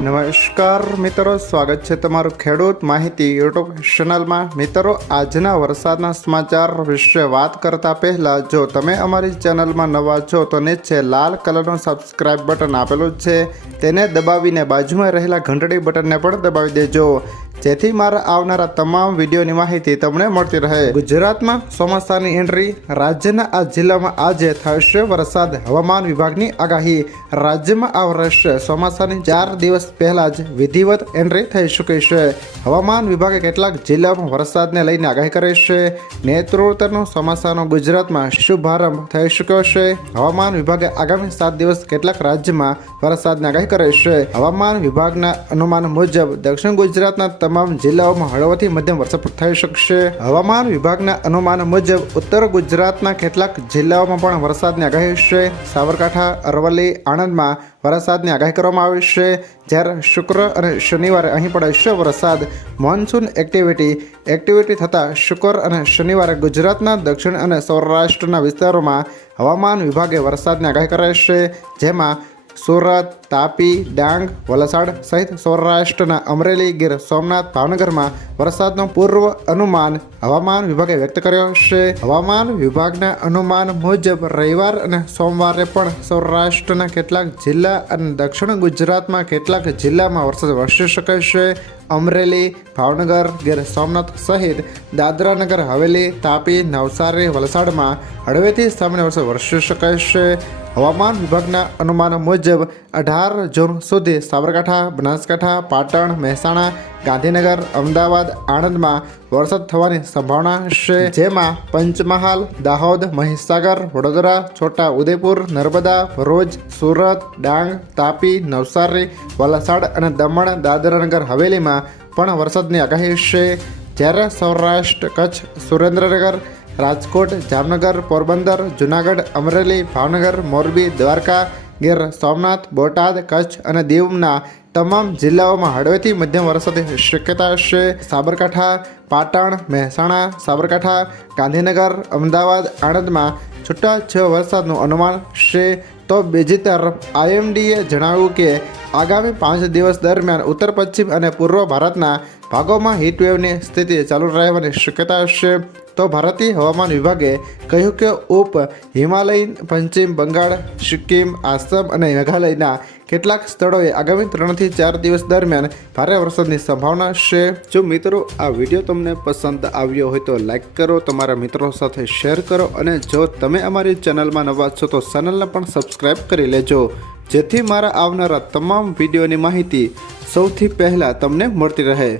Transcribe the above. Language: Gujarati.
નમસ્કાર મિત્રો, સ્વાગત છે તમારું ખેડૂત માહિતી યુટ્યુબ ચેનલમાં. મિત્રો, આજના વરસાદના સમાચાર વિશે વાત કરતા પહેલા, જો તમે અમારી ચેનલમાં નવા છો, તો નીચે લાલ કલરનું સબસ્ક્રાઇબ બટન આપેલું છે. તેને દબાવીને બાજુમાં રહેલા ઘંટડી બટનને પણ દબાવી દેજો. જેથી મારા આવનારા તમામ વિડીયોની માહિતી તમને મળતી રહે. ગુજરાતમાં ચોમાસાની એન્ટ્રી, રાજ્યના આ જિલ્લામાં આજે થશે વરસાદ. હવામાન વિભાગની આગાહી, રાજ્યમાં આ વર્ષે ચોમાસાની ચાર દિવસ પહેલા જ વિધિવત એન્ટ્રી થઈ ચૂકી છે. હવામાન વિભાગે કેટલાક જિલ્લામાં વરસાદને લઈને આગાહી કરી છે. નેતૃત્વનો ચોમાસાનો ગુજરાતમાં શુભારંભ થઈ ચૂક્યો છે. હવામાન વિભાગે આગામી સાત દિવસ કેટલાક રાજ્યમાં વરસાદની આગાહી કરી છે. હવામાન વિભાગના અનુમાન મુજબ દક્ષિણ ગુજરાતના તમામ જિલ્લાઓમાં હળવાથી મધ્યમ વરસાદ થઈ શકશે. હવામાન વિભાગના અનુમાન મુજબ ઉત્તર ગુજરાતના કેટલાક જિલ્લાઓમાં પણ વરસાદની આગાહી છે સાબરકાંઠા, અરવલ્લી, આણંદમાં વરસાદની આગાહી કરવામાં આવી છે. જ્યારે શુક્ર અને શનિવારે અહીં પડશે વરસાદ, મોન્સૂન એક્ટિવિટી એક્ટિવિટી થતાં શુક્ર અને શનિવારે ગુજરાતના દક્ષિણ અને સૌરાષ્ટ્રના વિસ્તારોમાં હવામાન વિભાગે વરસાદની આગાહી કરાઈ છે. જેમાં સુરત તાપી, ડાંગ, વલસાડ સહિત સૌરાષ્ટ્રના અમરેલી ગીર સોમનાથ, ભાવનગરમાં વરસાદનો પૂર્વ અનુમાન હવામાન વિભાગે વ્યક્ત કર્યો છે. હવામાન વિભાગના અનુમાન મુજબ રવિવાર અને સોમવારે પણ સૌરાષ્ટ્રના કેટલાક જિલ્લા અને દક્ષિણ ગુજરાતમાં કેટલાક જિલ્લામાં વરસાદ વરસી શકે છે. અમરેલી, ભાવનગર, ગીર સોમનાથ સહિત દાદરાનગર, હવેલી, તાપી, નવસારી, વલસાડમાં હળવેથી સામાન્ય વરસાદ વરસી શકે છે. હવામાન વિભાગના અનુમાન મુજબ અઢાર જૂન સુધી સાબરકાંઠા, બનાસકાંઠા, પાટણ, મહેસાણા, ગાંધીનગર, અમદાવાદ, આણંદમાં વરસાદ થવાની સંભાવના છે. જેમાં પંચમહાલ, દાહોદ, મહીસાગર, વડોદરા, છોટા ઉદેપુર, નર્મદા, ભરૂચ, સુરત, ડાંગ, તાપી, નવસારી, વલસાડ અને દમણ, દાદરાનગર હવેલીમાં પણ વરસાદની આગાહી છે. જ્યારે સૌરાષ્ટ્ર, કચ્છ, સુરેન્દ્રનગર, રાજકોટ, જામનગર, પોરબંદર, જુનાગઢ, અમરેલી, ભાવનગર, મોરબી, દ્વારકા ગીર, સોમનાથ, બોટાદ, કચ્છ અને દીવના તમામ જિલ્લાઓમાં હળવેથી મધ્યમ વરસાદની શક્યતા છે. સાબરકાંઠા, પાટણ, મહેસાણા, સાબરકાંઠા, ગાંધીનગર, અમદાવાદ આણંદમાં છૂટા છ વરસાદનું અનુમાન છે. તો બીજી તરફ આઈએમડીએ જણાવ્યું કે, આગામી પાંચ દિવસ દરમિયાન ઉત્તર, પશ્ચિમ અને પૂર્વ ભારતના ભાગોમાં હીટવેવની સ્થિતિ ચાલુ રહેવાની શક્યતા છે. તો ભારતીય હવામાન વિભાગે કહ્યું કે ઉપ હિમાલયન, પશ્ચિમ બંગાળ, સિક્કિમ, આસામ અને મેઘાલયના કેટલાક સ્થળોએ આગામી ત્રણથી ચાર દિવસ દરમિયાન ભારે વરસાદની સંભાવના છે. જો મિત્રો, આ વીડિયો તમને પસંદ આવ્યો હોય તો લાઇક કરો, તમારા મિત્રો સાથે શેર કરો અને જો તમે અમારી ચેનલમાં નવા છો તો ચેનલને પણ સબસ્ક્રાઈબ કરી લેજો. જેથી મારા આવનારા તમામ વિડીયોની માહિતી સૌથી પહેલાં તમને મળતી રહે.